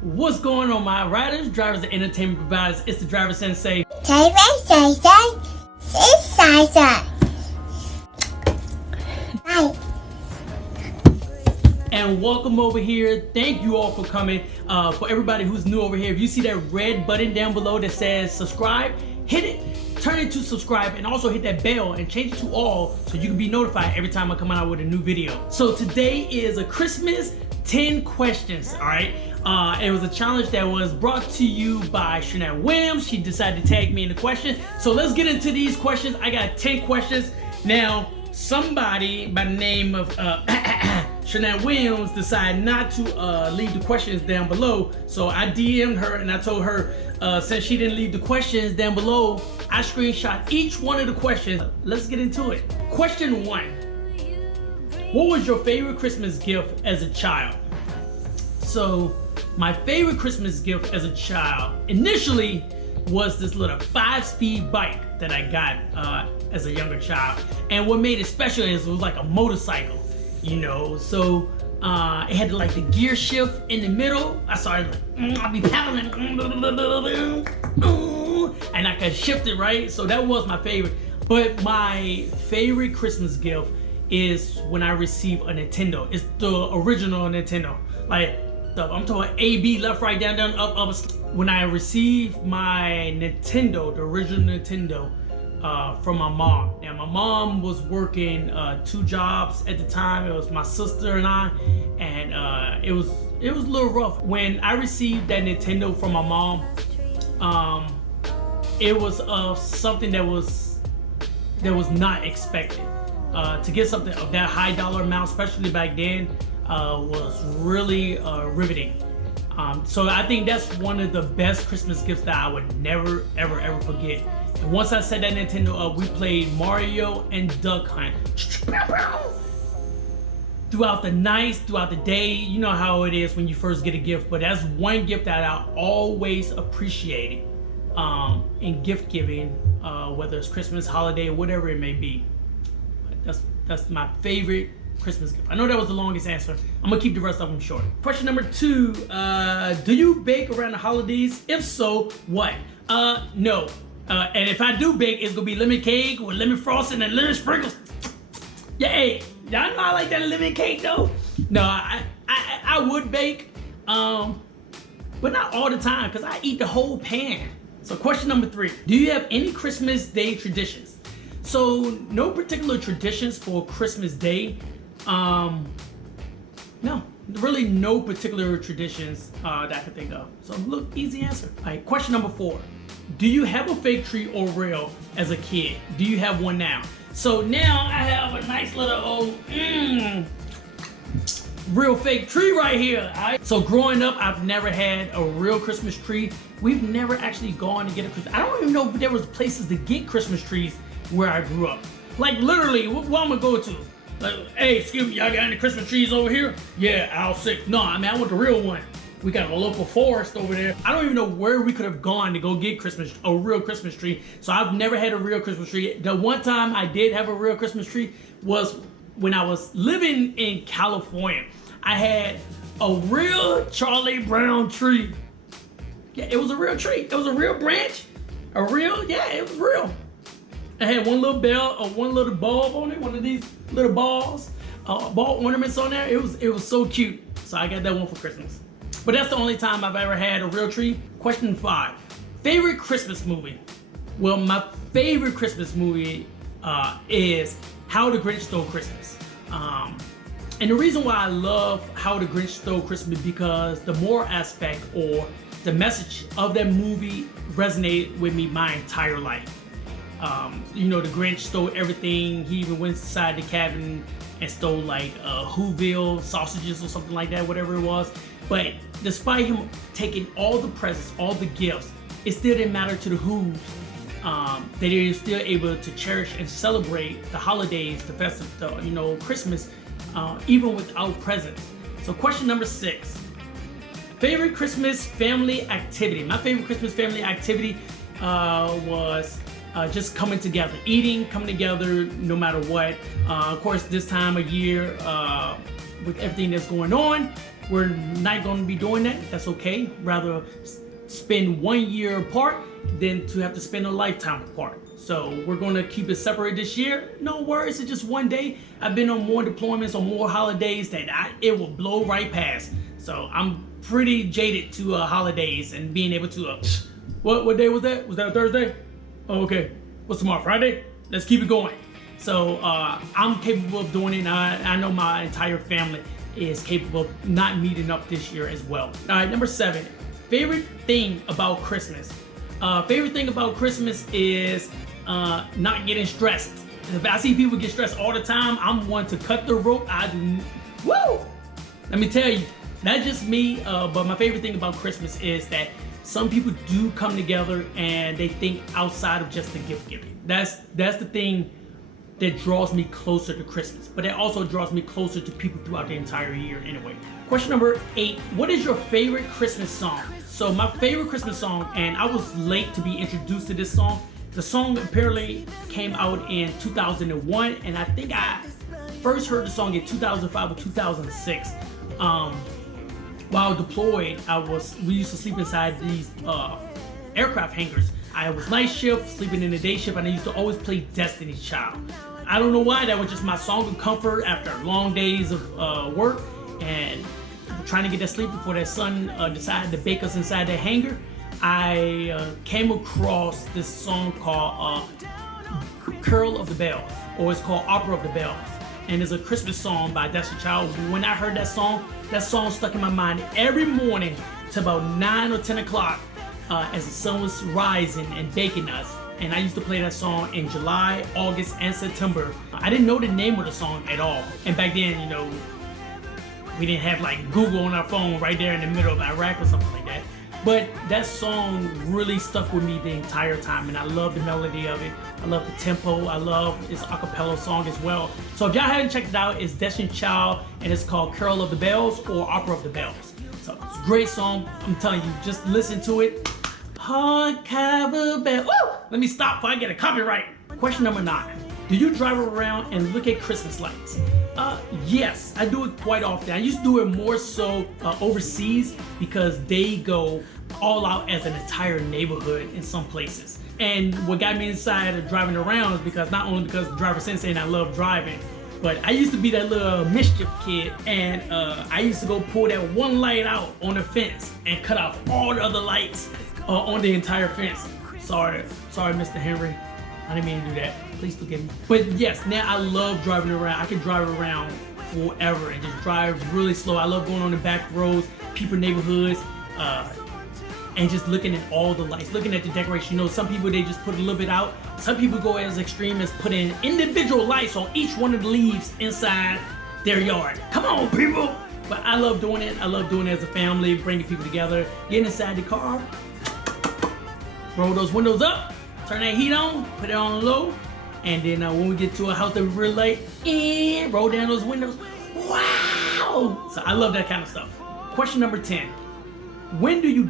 What's going on, my riders, drivers, and entertainment providers? It's the driver Sensei. And welcome over here. Thank you all for coming. For everybody who's new over here, if you see that red button down below that says subscribe, hit it, turn it to subscribe, and also hit that bell and change it to all so you can be notified every time I come out with a new video. So today is a Christmas 10 questions, all right? It was a challenge that was brought to you by Shanette Williams. She decided to tag me in the question. So let's get into these questions. I got 10 questions. Now, somebody by the name of Shanette Williams decided not to leave the questions down below. So I DM'd her and I told her, since she didn't leave the questions down below, I screenshot each one of the questions. Let's get into it. Question 1. What was your favorite Christmas gift as a child? So my favorite Christmas gift as a child initially was this little 5-speed bike that I got as a younger child. And what made it special is it was like a motorcycle, you know. So it had like the gear shift in the middle. I started like, I'll be paddling, and I could shift it, right? So that was my favorite. But my favorite Christmas gift is when I received a Nintendo. It's the original Nintendo. Like, I'm talking A, B, left, right, down, down, up, up. When I received my Nintendo, the original Nintendo, from my mom. Now, my mom was working 2 jobs at the time. It was my sister and I, and it was a little rough. When I received that Nintendo from my mom, it was something that was not expected. To get something of that high dollar amount, especially back then, was really riveting. So I think that's one of the best Christmas gifts that I would never, ever, ever forget. And once I set that Nintendo up, we played Mario and Duck Hunt throughout the night, throughout the day. You know how it is when you first get a gift, but that's one gift that I always appreciated in gift giving, whether it's Christmas, holiday, or whatever it may be. That's my favorite Christmas gift. I know that was the longest answer. I'm gonna keep the rest of them short. Question number 2, do you bake around the holidays? If so, what? No. And if I do bake, it's gonna be lemon cake with lemon frosting and lemon sprinkles. Yeah, hey, y'all know I like that lemon cake though. No, I would bake, but not all the time because I eat the whole pan. So question number 3, do you have any Christmas Day traditions? So no particular traditions for Christmas Day. No, really no particular traditions that I can think of. So look, easy answer. All right, question number 4. Do you have a fake tree or real as a kid? Do you have one now? So now I have a nice little old real fake tree right here. All right? So growing up, I've never had a real Christmas tree. We've never actually gone to get a Christmas. I don't even know if there was places to get Christmas trees where I grew up. Like literally, what I'm gonna go to? Like, hey, excuse me, y'all got any Christmas trees over here? Yeah, aisle 6. No, I mean, I want the real one. We got a local forest over there. I don't even know where we could have gone to go get a real Christmas tree. So I've never had a real Christmas tree. The one time I did have a real Christmas tree was when I was living in California. I had a real Charlie Brown tree. Yeah, it was a real tree. It was a real branch. Yeah, it was real. I had one little bell or one little bulb on it, one of these little balls, ball ornaments on there. It was so cute. So I got that one for Christmas. But that's the only time I've ever had a real tree. Question 5, favorite Christmas movie? Well, my favorite Christmas movie is How the Grinch Stole Christmas. And the reason why I love How the Grinch Stole Christmas is because the moral aspect or the message of that movie resonated with me my entire life. You know, the Grinch stole everything. He even went inside the cabin and stole like Whoville sausages or something like that, whatever it was. But despite him taking all the presents, all the gifts, it still didn't matter to the Who's. They were still able to cherish and celebrate the holidays, the festive, you know, Christmas, even without presents. So question number 6, favorite Christmas family activity. My favorite Christmas family activity was just coming together, coming together no matter what. Of course, this time of year, with everything that's going on, we're not going to be doing that. That's okay. Rather spend 1 year apart than to have to spend a lifetime apart. So we're going to keep it separate this year. No worries, it's just 1 day. I've been on more deployments, on more holidays that it will blow right past. So I'm pretty jaded to holidays and being able to, what day was that? Was that a Thursday? Oh, okay. What's tomorrow, Friday? Let's keep it going. So I'm capable of doing it, and I know my entire family is capable of not meeting up this year as well. All right, number 7, favorite thing about Christmas. Favorite thing about Christmas is not getting stressed. If I see people get stressed all the time, I'm one to cut the rope. Woo! Let me tell you, not just me, but my favorite thing about Christmas is that some people do come together and they think outside of just the gift giving. That's the thing that draws me closer to Christmas, but it also draws me closer to people throughout the entire year anyway. Question number 8, what is your favorite Christmas song? So my favorite Christmas song, and I was late to be introduced to this song. The song apparently came out in 2001, and I think I first heard the song in 2005 or 2006. While deployed, we used to sleep inside these aircraft hangars. I was night shift, sleeping in the day shift, and I used to always play Destiny's Child. I don't know why, that was just my song of comfort after long days of work and trying to get that sleep before that sun decided to bake us inside that hangar. I came across this song called Carol of the Bells, or it's called Opera of the Bells. And it's a Christmas song by Destiny's Child. When I heard that song stuck in my mind every morning to about 9 or 10 o'clock as the sun was rising and baking us. And I used to play that song in July, August, and September. I didn't know the name of the song at all. And back then, you know, we didn't have like Google on our phone right there in the middle of Iraq or something like that. But that song really stuck with me the entire time, and I love the melody of it. I love the tempo. I love its a cappella song as well. So if y'all haven't checked it out, it's Destiny's Child, and it's called Carol of the Bells or Opera of the Bells. So it's a great song. I'm telling you, just listen to it. Hark, Carol Bell. Woo! Let me stop before I get a copyright. Question number 9. Do you drive around and look at Christmas lights? Yes, I do it quite often. I used to do it more so overseas because they go all out as an entire neighborhood in some places. And what got me inside of driving around is because not only because the driver Sensei and I love driving, but I used to be that little mischief kid, and I used to go pull that one light out on the fence and cut off all the other lights on the entire fence. Sorry, Mr. Henry. I didn't mean to do that. Please forgive me. But yes, now I love driving around. I can drive around forever and just drive really slow. I love going on the back roads, peeping neighborhoods, and just looking at all the lights, looking at the decoration. You know, some people, they just put a little bit out. Some people go as extreme as putting individual lights on each one of the leaves inside their yard. Come on, people. But I love doing it. I love doing it as a family, bringing people together, getting inside the car, roll those windows up, turn that heat on, put it on low, and then when we get to a house that we really like, and roll down those windows. Wow! So I love that kind of stuff. Question number 10. When do you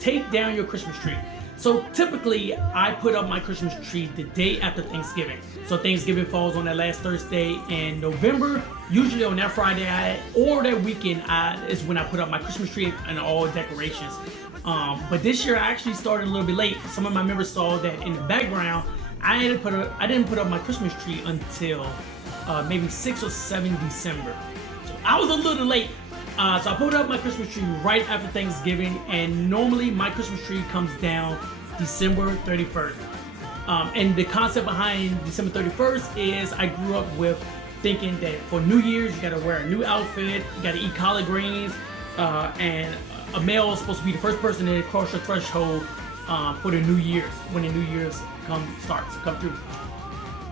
take down your Christmas tree? So typically, I put up my Christmas tree the day after Thanksgiving. So Thanksgiving falls on that last Thursday in November. Usually on that Friday or that weekend is when I put up my Christmas tree and all decorations. But this year I actually started a little bit late. Some of my members saw that in the background, I didn't put up my Christmas tree until maybe 6 or 7 December. So I was a little late. So I put up my Christmas tree right after Thanksgiving, and normally my Christmas tree comes down December 31st. And the concept behind December 31st is I grew up with thinking that for New Year's you gotta wear a new outfit, you gotta eat collard greens, and a male is supposed to be the first person to cross your threshold for the New Year's, when the New Year's come through.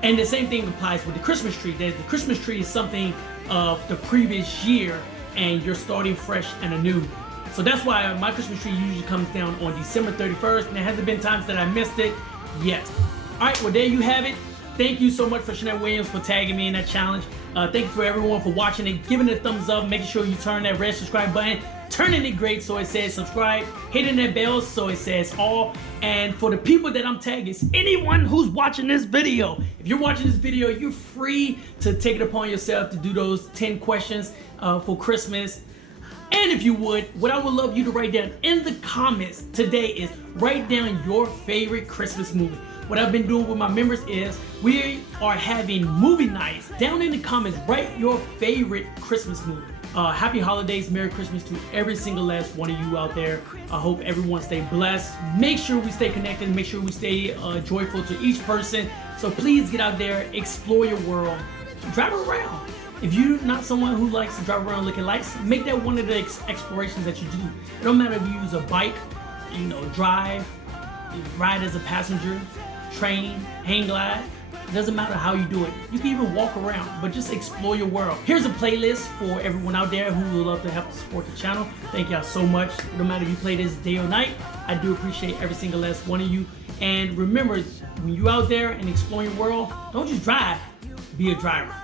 And the same thing applies with the Christmas tree. The Christmas tree is something of the previous year, and you're starting fresh and anew. So that's why my Christmas tree usually comes down on December 31st, and there hasn't been times that I missed it yet. All right, well, there you have it. Thank you so much for Chanel Williams for tagging me in that challenge. Thank you for everyone for watching and giving it a thumbs up, making sure you turn that red subscribe button, turning it great so it says subscribe, hitting that bell so it says all. And for the people that I'm tagging, anyone who's watching this video, if you're watching this video, you're free to take it upon yourself to do those 10 questions for Christmas. And if you would, what I would love you to write down in the comments today is write down your favorite Christmas movie. What I've been doing with my members is we are having movie nights. Down in the comments, write your favorite Christmas movie. Happy holidays, Merry Christmas to every single last one of you out there. I hope everyone stay blessed. Make sure we stay connected, make sure we stay joyful to each person. So please get out there, explore your world, drive around. If you're not someone who likes to drive around looking lights, make that one of the explorations that you do. It don't matter if you use a bike, drive, ride as a passenger, train, hang glide. It doesn't matter how you do it. You can even walk around, but just explore your world. Here's a playlist for everyone out there who would love to help support the channel. Thank y'all so much. No matter if you play this day or night, I do appreciate every single last one of you. And remember, when you're out there and exploring your world, don't just drive, be a driver.